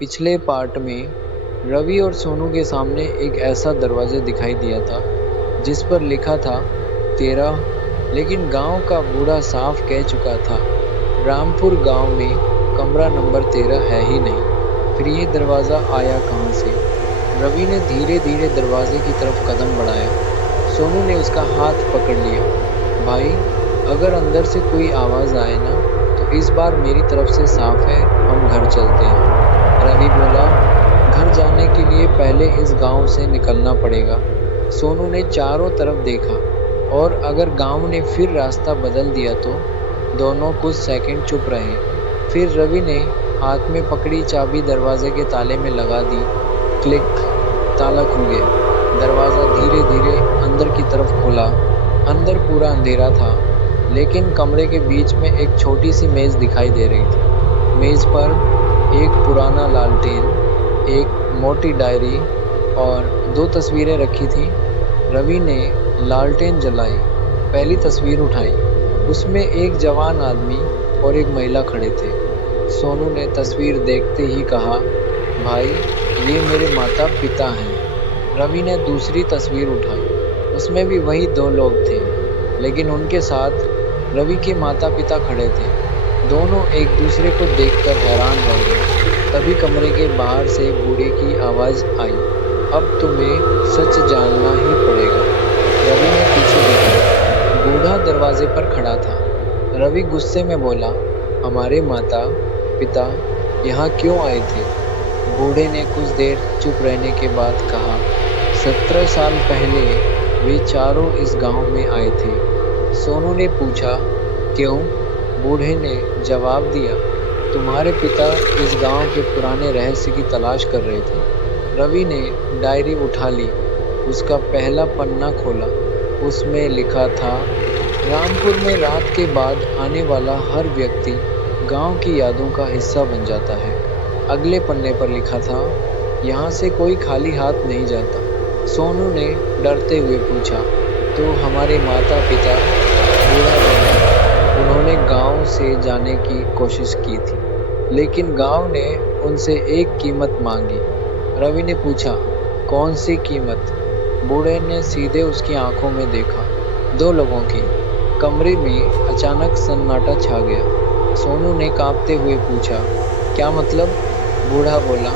पिछले पार्ट में रवि और सोनू के सामने एक ऐसा दरवाज़ा दिखाई दिया था जिस पर लिखा था 13, लेकिन गांव का बूढ़ा साफ कह चुका था रामपुर गांव में कमरा नंबर 13 है ही नहीं। फिर ये दरवाज़ा आया कहाँ से? रवि ने धीरे धीरे दरवाजे की तरफ कदम बढ़ाया। सोनू ने उसका हाथ पकड़ लिया। भाई, अगर अंदर से कोई आवाज़ आए ना तो इस बार मेरी तरफ से साफ है, हम घर चलते हैं। रवि बोला, घर जाने के लिए पहले इस गांव से निकलना पड़ेगा। सोनू ने चारों तरफ देखा और अगर गांव ने फिर रास्ता बदल दिया तो। दोनों कुछ सेकंड चुप रहे। फिर रवि ने हाथ में पकड़ी चाबी दरवाजे के ताले में लगा दी। क्लिक, ताला खुल गया। दरवाज़ा धीरे धीरे अंदर की तरफ खुला। अंदर पूरा अंधेरा था, लेकिन कमरे के बीच में एक छोटी सी मेज़ दिखाई दे रही थी। मेज़ पर एक पुराना लालटेन, एक मोटी डायरी और 2 तस्वीरें रखी थी। रवि ने लालटेन जलाई, पहली तस्वीर उठाई। उसमें एक जवान आदमी और एक महिला खड़े थे। सोनू ने तस्वीर देखते ही कहा, भाई, ये मेरे माता पिता हैं। रवि ने दूसरी तस्वीर उठाई। उसमें भी वही 2 लोग थे, लेकिन उनके साथ रवि के माता पिता खड़े थे। दोनों एक दूसरे को देखकर हैरान रह गए। तभी कमरे के बाहर से बूढ़े की आवाज़ आई, अब तुम्हें सच जानना ही पड़ेगा। रवि ने पीछे देखा। बूढ़ा दरवाजे पर खड़ा था। रवि गुस्से में बोला, हमारे माता पिता यहाँ क्यों आए थे? बूढ़े ने कुछ देर चुप रहने के बाद कहा, 17 साल पहले वे चारों इस गांव में आए थे। सोनू ने पूछा, क्यों? बूढ़े ने जवाब दिया, तुम्हारे पिता इस गांव के पुराने रहस्य की तलाश कर रहे थे। रवि ने डायरी उठा ली, उसका पहला पन्ना खोला। उसमें लिखा था, रामपुर में रात के बाद आने वाला हर व्यक्ति गांव की यादों का हिस्सा बन जाता है। अगले पन्ने पर लिखा था, यहाँ से कोई खाली हाथ नहीं जाता। सोनू ने डरते हुए पूछा, तो हमारे माता पिता? बूढ़ा बोला, उन्होंने गांव से जाने की कोशिश की थी, लेकिन गांव ने उनसे एक कीमत मांगी। रवि ने पूछा, कौन सी कीमत? बूढ़े ने सीधे उसकी आंखों में देखा, 2 लोगों की। कमरे में अचानक सन्नाटा छा गया। सोनू ने कांपते हुए पूछा, क्या मतलब? बूढ़ा बोला,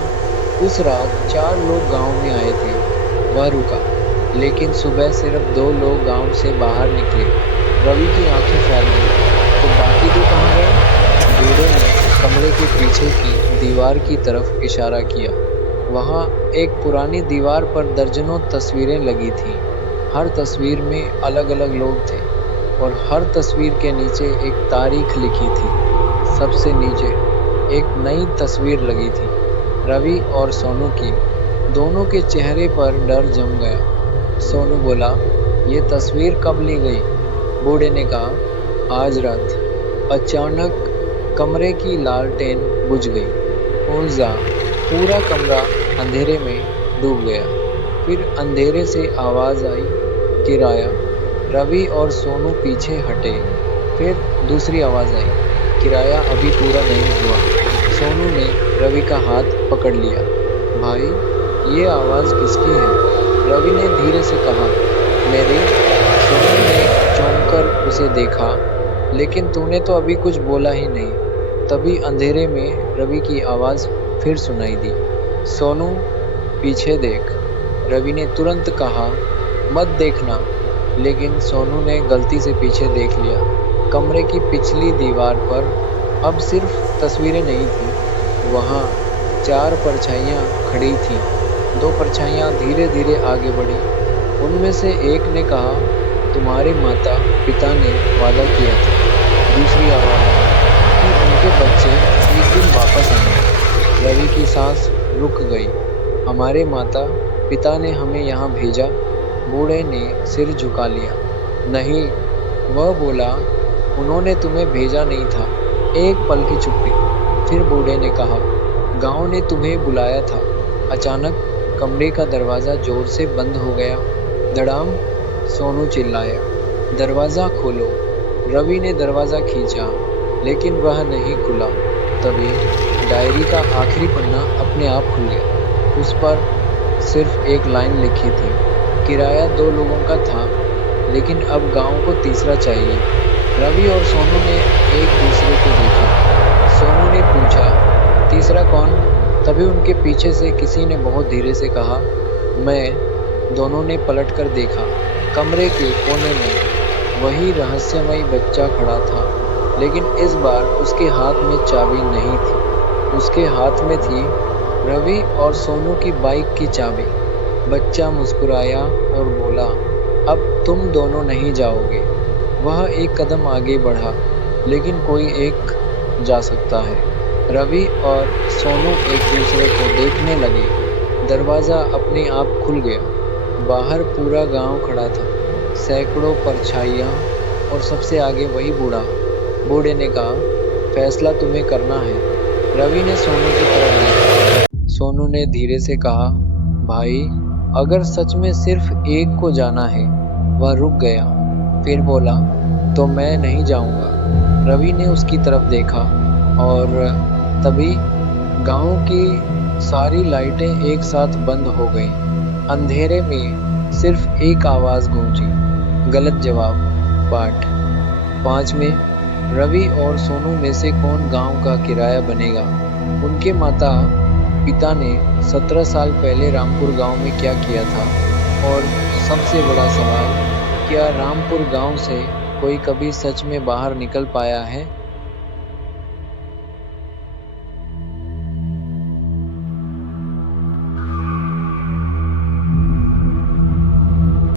उस रात 4 लोग गांव में आए थे। वह रुका, लेकिन सुबह सिर्फ 2 लोग गांव से बाहर निकले। रवि की आंखें फैल गईं। तो बाकी 2 कहाँ गए? बूढ़े ने कमरे के पीछे की दीवार की तरफ इशारा किया। वहाँ एक पुरानी दीवार पर दर्जनों तस्वीरें लगी थीं। हर तस्वीर में अलग अलग लोग थे और हर तस्वीर के नीचे एक तारीख लिखी थी। सबसे नीचे एक नई तस्वीर लगी थी, रवि और सोनू की। दोनों के चेहरे पर डर जम गया। सोनू बोला, ये तस्वीर कब ली गई? बूढ़े ने कहा, आज रात। अचानक कमरे की लालटेन बुझ गई। ऊर्जा पूरा कमरा अंधेरे में डूब गया। फिर अंधेरे से आवाज़ आई, किराया। रवि और सोनू पीछे हटे। फिर दूसरी आवाज़ आई, किराया अभी पूरा नहीं हुआ। सोनू ने रवि का हाथ पकड़ लिया। भाई, ये आवाज़ किसकी है? रवि ने धीरे से कहा, मेरी। सोनू ने चौंक कर उसे देखा, लेकिन तूने तो अभी कुछ बोला ही नहीं। तभी अंधेरे में रवि की आवाज़ फिर सुनाई दी, सोनू, पीछे देख। रवि ने तुरंत कहा, मत देखना, लेकिन सोनू ने गलती से पीछे देख लिया। कमरे की पिछली दीवार पर अब सिर्फ तस्वीरें नहीं थीं, वहाँ 4 परछाइयाँ खड़ी थीं। 2 परछाइयाँ धीरे धीरे आगे बढ़ी। उनमें से एक ने कहा, तुम्हारे माता पिता ने वादा किया था। दूसरी आवाज़ आई कि उनके बच्चे एक दिन वापस आएंगे। रवि की सांस रुक गई। हमारे माता पिता ने हमें यहाँ भेजा? बूढ़े ने सिर झुका लिया। नहीं, वह बोला, उन्होंने तुम्हें भेजा नहीं था। एक पल की चुप्पी। फिर बूढ़े ने कहा, गांव ने तुम्हें बुलाया था। अचानक कमरे का दरवाज़ा जोर से बंद हो गया। धड़ाम, सोनू चिल्लाया, दरवाज़ा खोलो। रवि ने दरवाज़ा खींचा, लेकिन वह नहीं खुला। तभी डायरी का आखिरी पन्ना अपने आप खुल गया। उस पर सिर्फ एक लाइन लिखी थी, किराया 2 लोगों का था, लेकिन अब गाँव को तीसरा चाहिए। रवि और सोनू ने एक दूसरे को देखा। सोनू ने पूछा, तीसरा कौन? तभी उनके पीछे से किसी ने बहुत धीरे से कहा, मैं। दोनों ने पलटकर देखा। कमरे के कोने में वही रहस्यमयी बच्चा खड़ा था, लेकिन इस बार उसके हाथ में चाबी नहीं थी। उसके हाथ में थी रवि और सोनू की बाइक की चाबी। बच्चा मुस्कुराया और बोला, अब तुम दोनों नहीं जाओगे। वह एक कदम आगे बढ़ा, लेकिन कोई एक जा सकता है। रवि और सोनू एक दूसरे को देखने लगे। दरवाज़ा अपने आप खुल गया। बाहर पूरा गांव खड़ा था, सैकड़ों परछाइयाँ, और सबसे आगे वही बूढ़ा। बूढ़े ने कहा, फैसला तुम्हें करना है। रवि ने सोनू की तरफ देखा। सोनू ने धीरे से कहा, भाई, अगर सच में सिर्फ एक को जाना है। वह रुक गया, फिर बोला, तो मैं नहीं जाऊंगा। रवि ने उसकी तरफ देखा और तभी गांव की सारी लाइटें एक साथ बंद हो गईं। अंधेरे में सिर्फ एक आवाज गूंजी, गलत जवाब। पार्ट 5 में रवि और सोनू में से कौन गांव का किराया बनेगा? उनके माता पिता ने 17 साल पहले रामपुर गांव में क्या किया था? और सबसे बड़ा सवाल, क्या रामपुर गांव से कोई कभी सच में बाहर निकल पाया है?